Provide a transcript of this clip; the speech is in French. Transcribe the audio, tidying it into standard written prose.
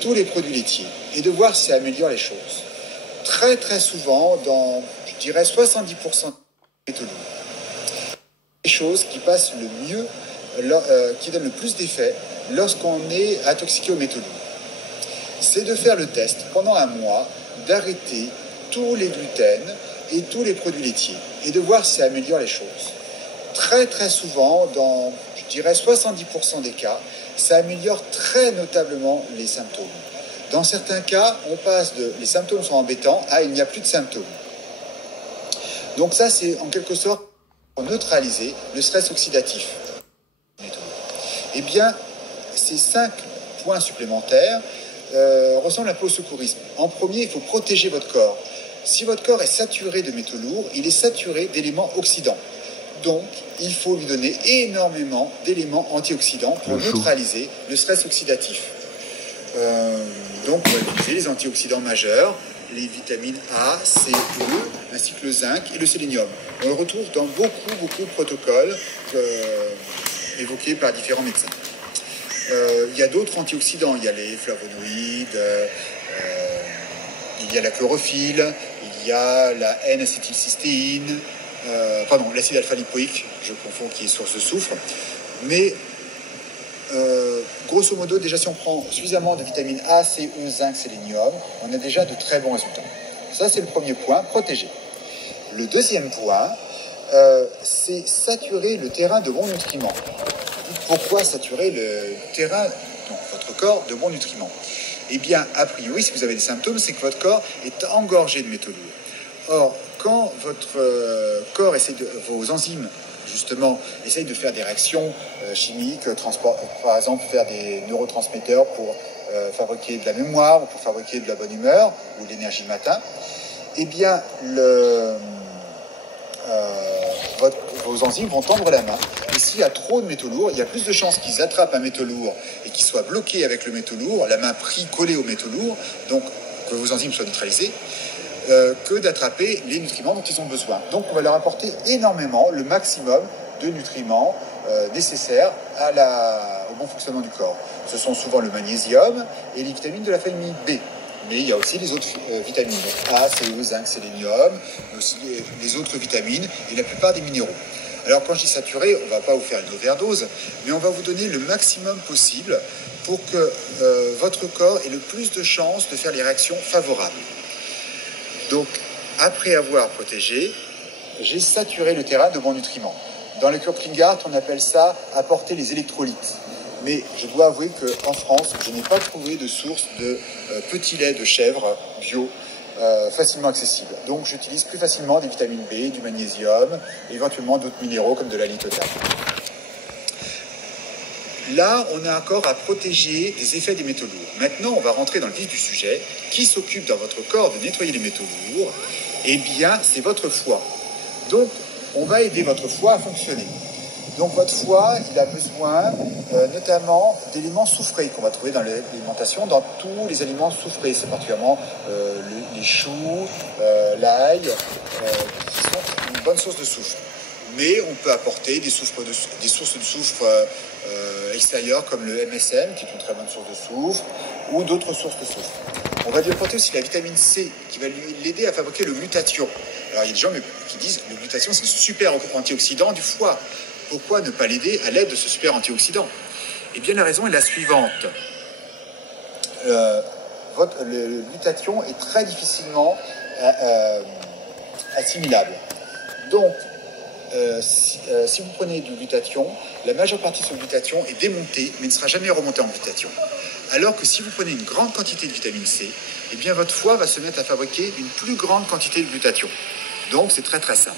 tous les produits laitiers et de voir si ça améliore les choses. Très très souvent, dans, je dirais, 70% des métaux lourds, les choses qui passent le mieux, qui donnent le plus d'effet lorsqu'on est intoxiqué aux métaux lourds, c'est de faire le test pendant un mois, d'arrêter tous les gluten et tous les produits laitiers et de voir si ça améliore les choses. Très très souvent, dans, je dirais, 70% des cas, ça améliore très notablement les symptômes. Dans certains cas, on passe de les symptômes sont embêtants à il n'y a plus de symptômes. Donc ça, c'est en quelque sorte pour neutraliser le stress oxydatif. Eh bien, ces 5 points supplémentaires ressemblent un peu au secourisme. En premier, il faut protéger votre corps. Si votre corps est saturé de métaux lourds, il est saturé d'éléments oxydants. Donc, il faut lui donner énormément d'éléments antioxydants pour neutraliser le stress oxydatif. Donc, on va utiliser les antioxydants majeurs, les vitamines A, C, E, ainsi que le zinc et le sélénium. On le retrouve dans beaucoup de protocoles évoqués par différents médecins. Il y a d'autres antioxydants, il y a les flavonoïdes, il y a la chlorophylle, il y a la N-acétylcystéine, l'acide alpha-lipoïque, je confonds, qui est source de soufre. Mais grosso modo, déjà si on prend suffisamment de vitamines A, C, E, zinc, sélénium, on a déjà de très bons résultats. Ça, c'est le premier point, protéger. Le deuxième point, c'est saturer le terrain de bons nutriments. Pourquoi saturer le terrain, donc votre corps, de bons nutriments? Eh bien, a priori, si vous avez des symptômes, c'est que votre corps est engorgé de métaux lourds. Or, quand votre corps vos enzymes, justement, essayent de faire des réactions chimiques, par exemple, faire des neurotransmetteurs pour fabriquer de la mémoire, ou pour fabriquer de la bonne humeur, ou de l'énergie le matin, eh bien, vos enzymes vont tendre la main. Et s'il y a trop de métaux lourds, il y a plus de chances qu'ils attrapent un métaux lourd et qu'ils soient bloqués avec le métaux lourd, la main collée au métaux lourd, donc que vos enzymes soient neutralisées, que d'attraper les nutriments dont ils ont besoin. Donc on va leur apporter énormément, le maximum de nutriments nécessaires au bon fonctionnement du corps. Ce sont souvent le magnésium et les vitamines de la famille B. Mais il y a aussi les autres vitamines, donc A, C, E, zinc, sélénium, mais aussi les autres vitamines et la plupart des minéraux. Alors quand je dis saturé, on ne va pas vous faire une overdose, mais on va vous donner le maximum possible pour que votre corps ait le plus de chances de faire les réactions favorables. Donc, après avoir protégé, j'ai saturé le terrain de bons nutriments. Dans le cure Klinghardt, on appelle ça apporter les électrolytes. Mais je dois avouer qu'en France, je n'ai pas trouvé de source de petits laits de chèvre bio facilement accessible. Donc j'utilise plus facilement des vitamines B, du magnésium, et éventuellement d'autres minéraux comme de la lithothane. Là, on a encore à protéger des effets des métaux lourds. Maintenant, on va rentrer dans le vif du sujet. Qui s'occupe dans votre corps de nettoyer les métaux lourds? Eh bien, c'est votre foie. Donc, on va aider votre foie à fonctionner. Donc, votre foie, il a besoin notamment d'éléments soufrés qu'on va trouver dans l'alimentation, dans tous les aliments soufrés. C'est particulièrement les choux, l'ail, qui sont une bonne source de soufre. Mais on peut apporter des sources de soufre extérieures comme le MSM, qui est une très bonne source de soufre, ou d'autres sources de soufre. On va lui apporter aussi la vitamine C, qui va l'aider à fabriquer le glutathion. Alors il y a des gens qui disent que le glutathion, c'est le super antioxydant du foie. Pourquoi ne pas l'aider à l'aide de ce super antioxydant? Eh bien la raison est la suivante. Le glutathion est très difficilement assimilable. Donc, si vous prenez du glutathion, la majeure partie de ce glutathion est démontée, mais ne sera jamais remontée en glutathion. Alors que si vous prenez une grande quantité de vitamine C, eh bien votre foie va se mettre à fabriquer une plus grande quantité de glutathion. Donc c'est très très simple.